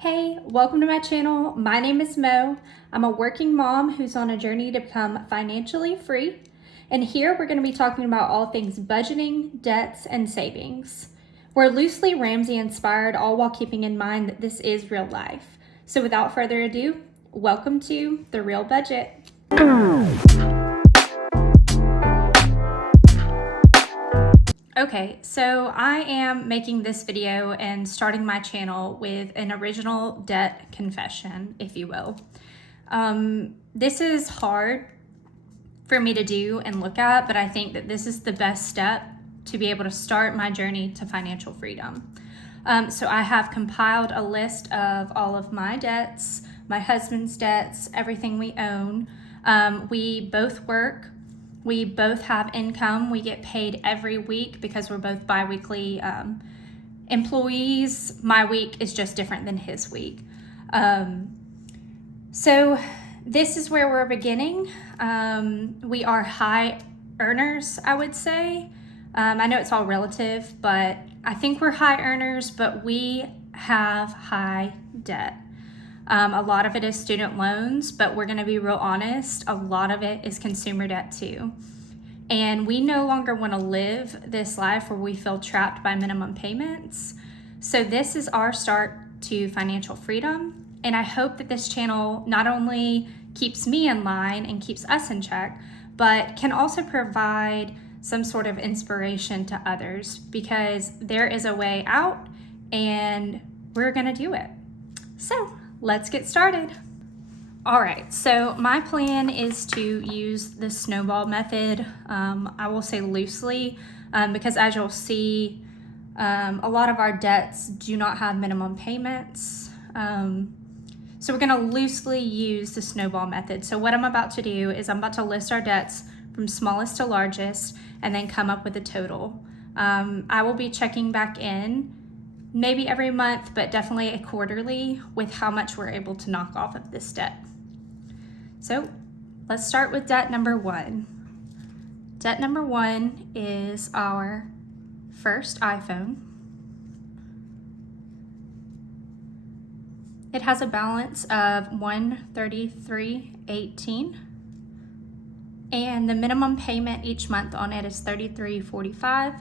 Hey, welcome to my channel. My name is Mo. I'm a working mom who's on a journey to become financially free. And here we're going to be talking about all things budgeting, debts, and savings. We're loosely Ramsey inspired, all while keeping in mind that this is real life. So without further ado, welcome to The Real Budget. Okay, so I am making this video and starting my channel with an original debt confession, if you will. This is hard for me to do and look at, but I think that this is the best step to be able to start my journey to financial freedom. So I have compiled a list of all of my debts, my husband's debts, everything we own. We both work. We both have income. We get paid every week because we're both bi-weekly employees. My week is just different than his week. So this is where we're beginning. We are high earners, I would say. I know it's all relative, but I think we're high earners, but we have high debt. A lot of it is student loans, but we're going to be real honest. A lot of it is consumer debt too. And we no longer want to live this life where we feel trapped by minimum payments. So this is our start to financial freedom. And I hope that this channel not only keeps me in line and keeps us in check, but can also provide some sort of inspiration to others, because there is a way out and we're going to do it. So let's get started. All right, so my plan is to use the snowball method. I will say loosely, because as you'll see, a lot of our debts do not have minimum payments. So we're gonna loosely use the snowball method. So what I'm about to do is I'm about to list our debts from smallest to largest and then come up with a total. I will be checking back in maybe every month, but definitely a quarterly with how much we're able to knock off of this debt. So let's start with debt number one. Debt number one is our first iPhone. It has a balance of $133.18, and the minimum payment each month on it is $33.45.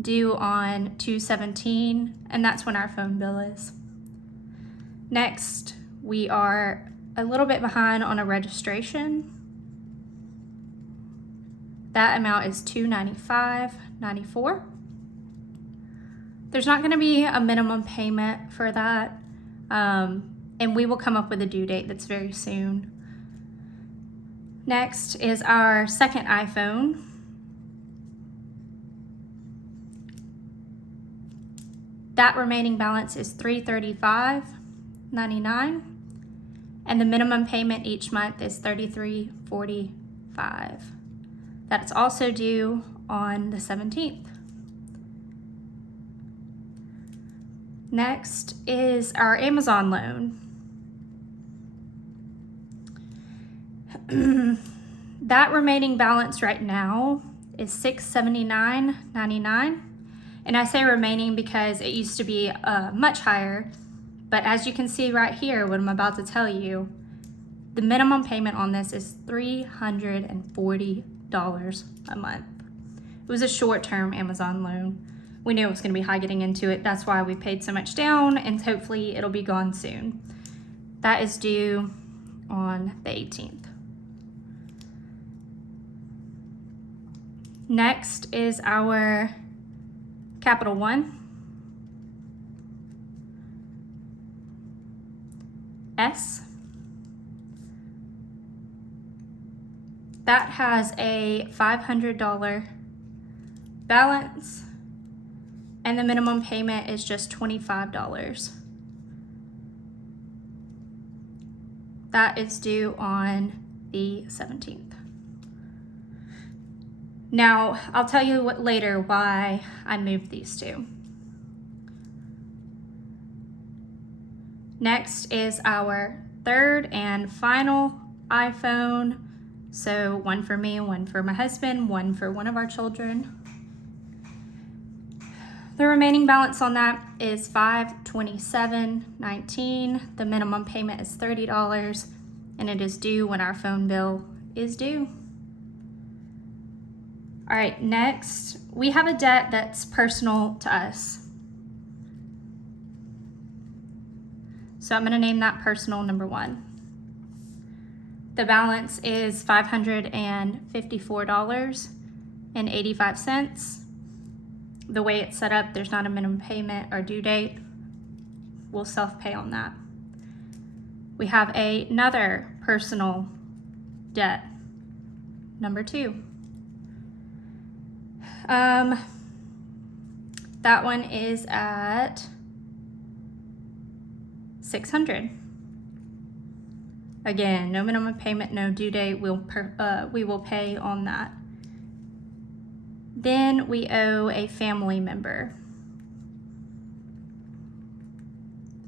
Due on 2/17, and that's when our phone bill is. Next, we are a little bit behind on a registration. That amount is $295.94. There's not going to be a minimum payment for that, and we will come up with a due date that's very soon. Next is our second iPhone. That remaining balance is $335.99, and the minimum payment each month is $33.45. That's also due on the 17th. Next is our Amazon loan. That remaining balance right now is $679.99. And I say remaining because it used to be much higher, but as you can see right here, what I'm about to tell you, the minimum payment on this is $340 a month. It was a short-term Amazon loan. We knew it was going to be high getting into it. That's why we paid so much down, and hopefully it'll be gone soon. That is due on the 18th. Next is our Capital One. S. That has a $500 balance, and the minimum payment is just $25. That is due on the 17th. Now, I'll tell you later why I moved these two. Next is our third and final iPhone. So one for me, one for my husband, one for one of our children. The remaining balance on that is $527.19. The minimum payment is $30, and it is due when our phone bill is due. All right, next, we have a debt that's personal to us. So I'm going to name that personal number 1. The balance is $554.85. The way it's set up, there's not a minimum payment or due date. We'll self-pay on that. We have another personal debt, number 2. That one is at $600. Again, no minimum payment, no due date. We will pay on that. Then we owe a family member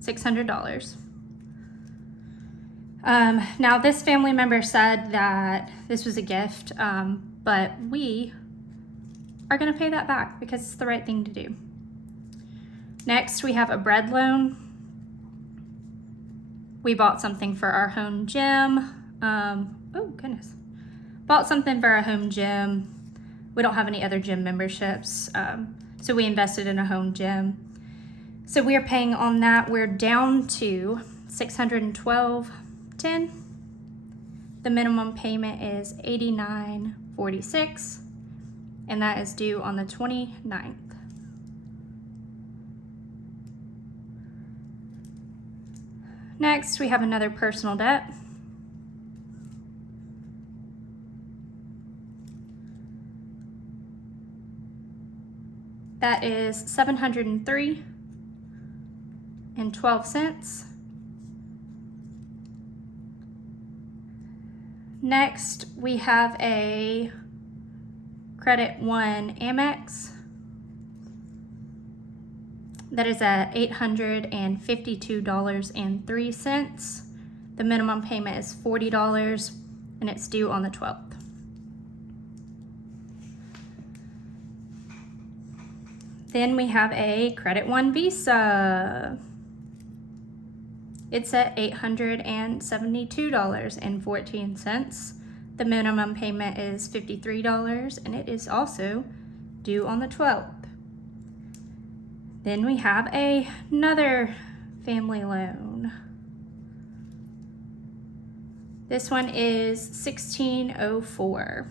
$600. Now this family member said that this was a gift, but we are going to pay that back because it's the right thing to do. Next, we have a bread loan. We bought something for our home gym. Bought something for our home gym. We don't have any other gym memberships, so we invested in a home gym. So we are paying on that. We're down to $612.10. The minimum payment is $89.46, and that is due on the 29th. Next, we have another personal debt. That is $703.12. Next, we have a Credit One Amex. That is at $852.03. The minimum payment is $40, and it's due on the 12th. Then we have a Credit One Visa. It's at $872.14. The minimum payment is $53, and it is also due on the 12th. Then we have another family loan. This one is $1604.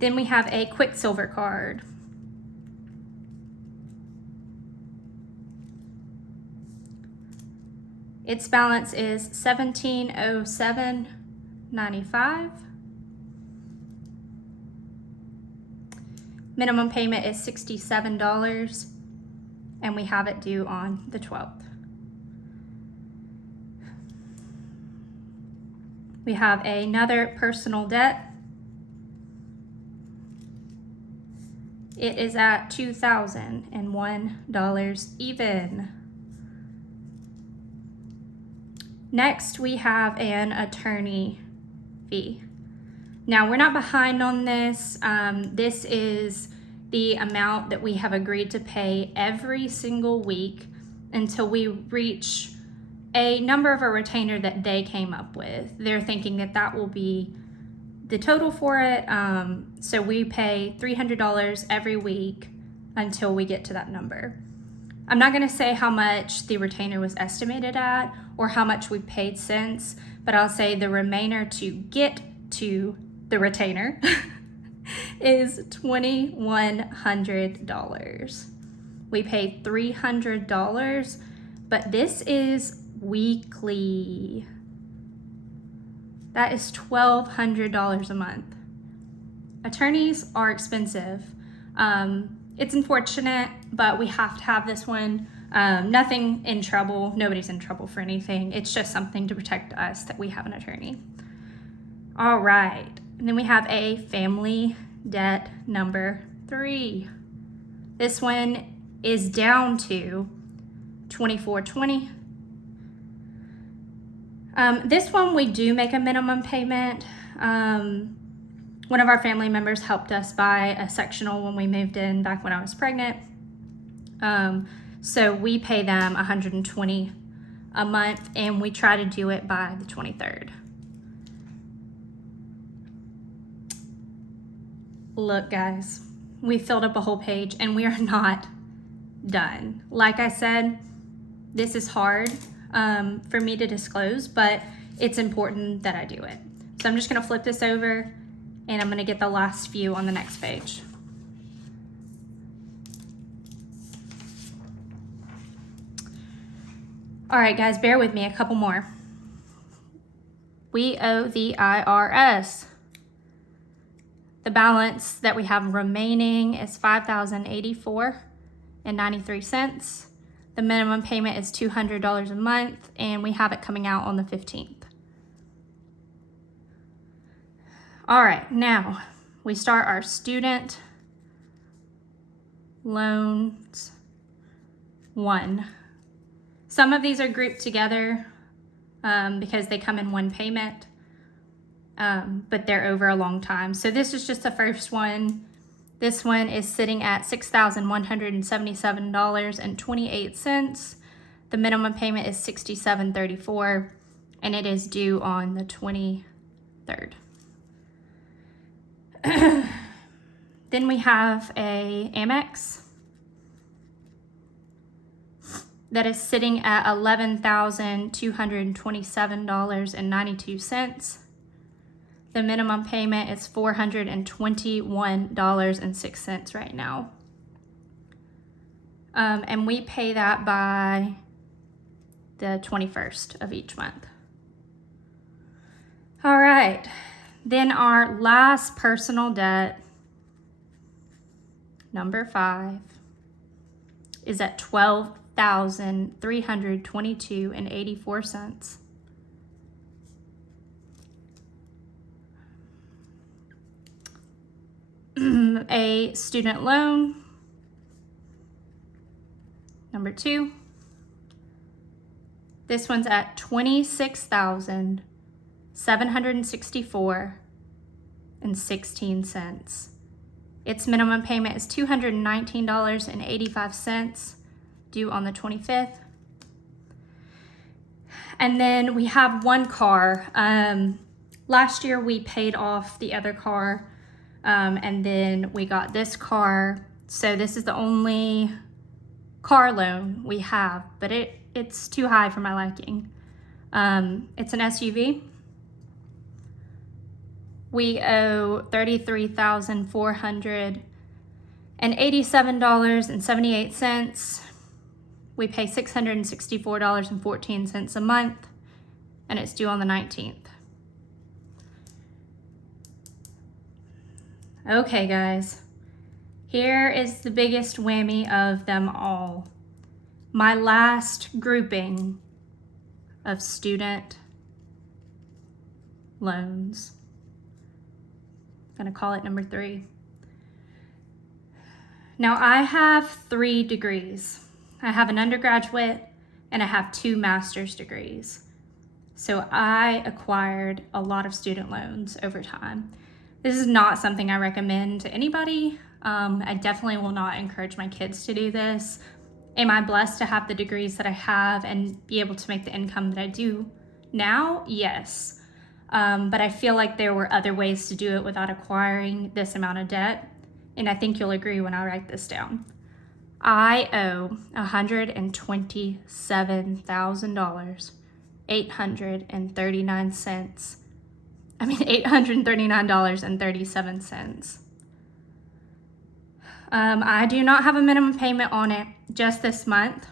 Then we have a Quicksilver card. Its balance is $1707.95. Minimum payment is $67, and we have it due on the 12th. We have another personal debt. It is at $2,001 even. Next, we have an attorney fee. Now, we're not behind on this. This is the amount that we have agreed to pay every single week until we reach a number of a retainer that they came up with. They're thinking that that will be the total for it. So we pay $300 every week until we get to that number. I'm not going to say how much the retainer was estimated at or how much we've paid since, but I'll say the remainder to get to the retainer is $2,100. We pay $300, but this is weekly. That is $1,200 a month. Attorneys are expensive. It's unfortunate, but we have to have this one. Nothing in trouble. Nobody's in trouble for anything. It's just something to protect us that we have an attorney. All right. And then we have a family debt number 3. This one is down to $2,420. This one we do make a minimum payment. One of our family members helped us buy a sectional when we moved in back when I was pregnant. So we pay them $120 a month, and we try to do it by the 23rd. Look, guys, we filled up a whole page and we are not done. Like I said, this is hard for me to disclose, but it's important that I do it. So I'm just gonna flip this over and I'm gonna get the last few on the next page. All right, guys, bear with me, a couple more. We owe the IRS. The balance that we have remaining is $5,084.93. The minimum payment is $200 a month, and we have it coming out on the 15th. All right, now we start our student loans 1. Some of these are grouped together because they come in one payment, but they're over a long time. So this is just the first one. This one is sitting at $6,177.28. The minimum payment is $67.34, and it is due on the 23rd. Then we have a Amex that is sitting at $11,227.92. The minimum payment is $421.06 right now. And we pay that by the 21st of each month. All right, then our last personal debt, number 5, is at $12,322.84. A student loan, number 2. This one's at $26,764.16. Its minimum payment is $219.85, due on the 25th. And then we have one car. Last year we paid off the other car, and then we got this car. So this is the only car loan we have, but it's too high for my liking. It's an SUV. We owe $33,487.78. We pay $664.14 a month, and it's due on the 19th. Okay, guys, here is the biggest whammy of them all. My last grouping of student loans. I'm gonna call it number 3. Now I have 3 degrees. I have an undergraduate and I have 2 master's degrees. So I acquired a lot of student loans over time. This is not something I recommend to anybody. I definitely will not encourage my kids to do this. Am I blessed to have the degrees that I have and be able to make the income that I do now? Yes. But I feel like there were other ways to do it without acquiring this amount of debt. And I think you'll agree when I write this down. I owe $127,000, $839.37. I do not have a minimum payment on it just this month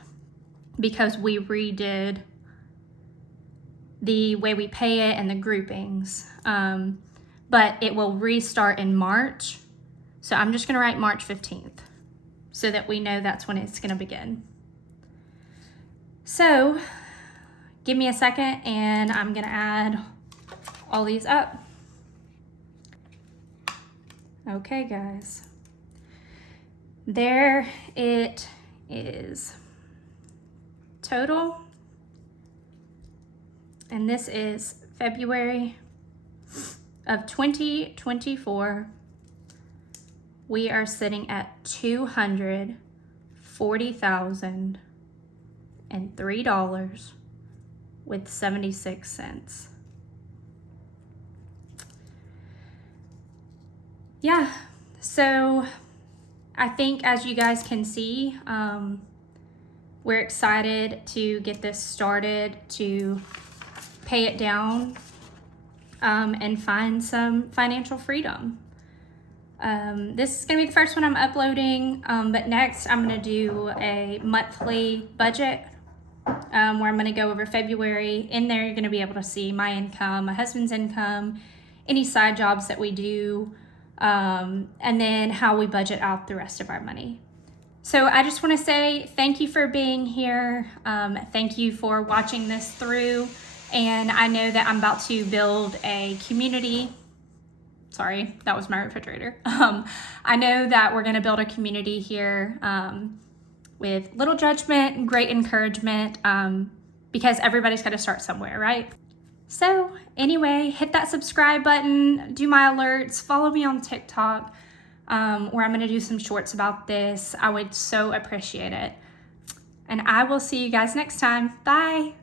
because we redid the way we pay it and the groupings. But it will restart in March. So I'm just gonna write March 15th so that we know that's when it's gonna begin. So give me a second and I'm gonna add all these up. Okay, guys. There it is. Total. And this is February of 2024, we are sitting at $240,003 with 76 cents. Yeah, so I think, as you guys can see, we're excited to get this started, to pay it down, and find some financial freedom. This is going to be the first one I'm uploading, but next I'm going to do a monthly budget, where I'm going to go over February. In there, you're going to be able to see my income, my husband's income, any side jobs that we do, and then how we budget out the rest of our money. So I just want to say thank you for being here. Thank you for watching this through. And I know that I'm about to build a community. Sorry, that was my refrigerator. I know that we're going to build a community here, with little judgment and great encouragement, because everybody's got to start somewhere, right? So anyway, hit that subscribe button, do my alerts, follow me on TikTok, where I'm going to do some shorts about this. I would so appreciate it. And I will see you guys next time. Bye.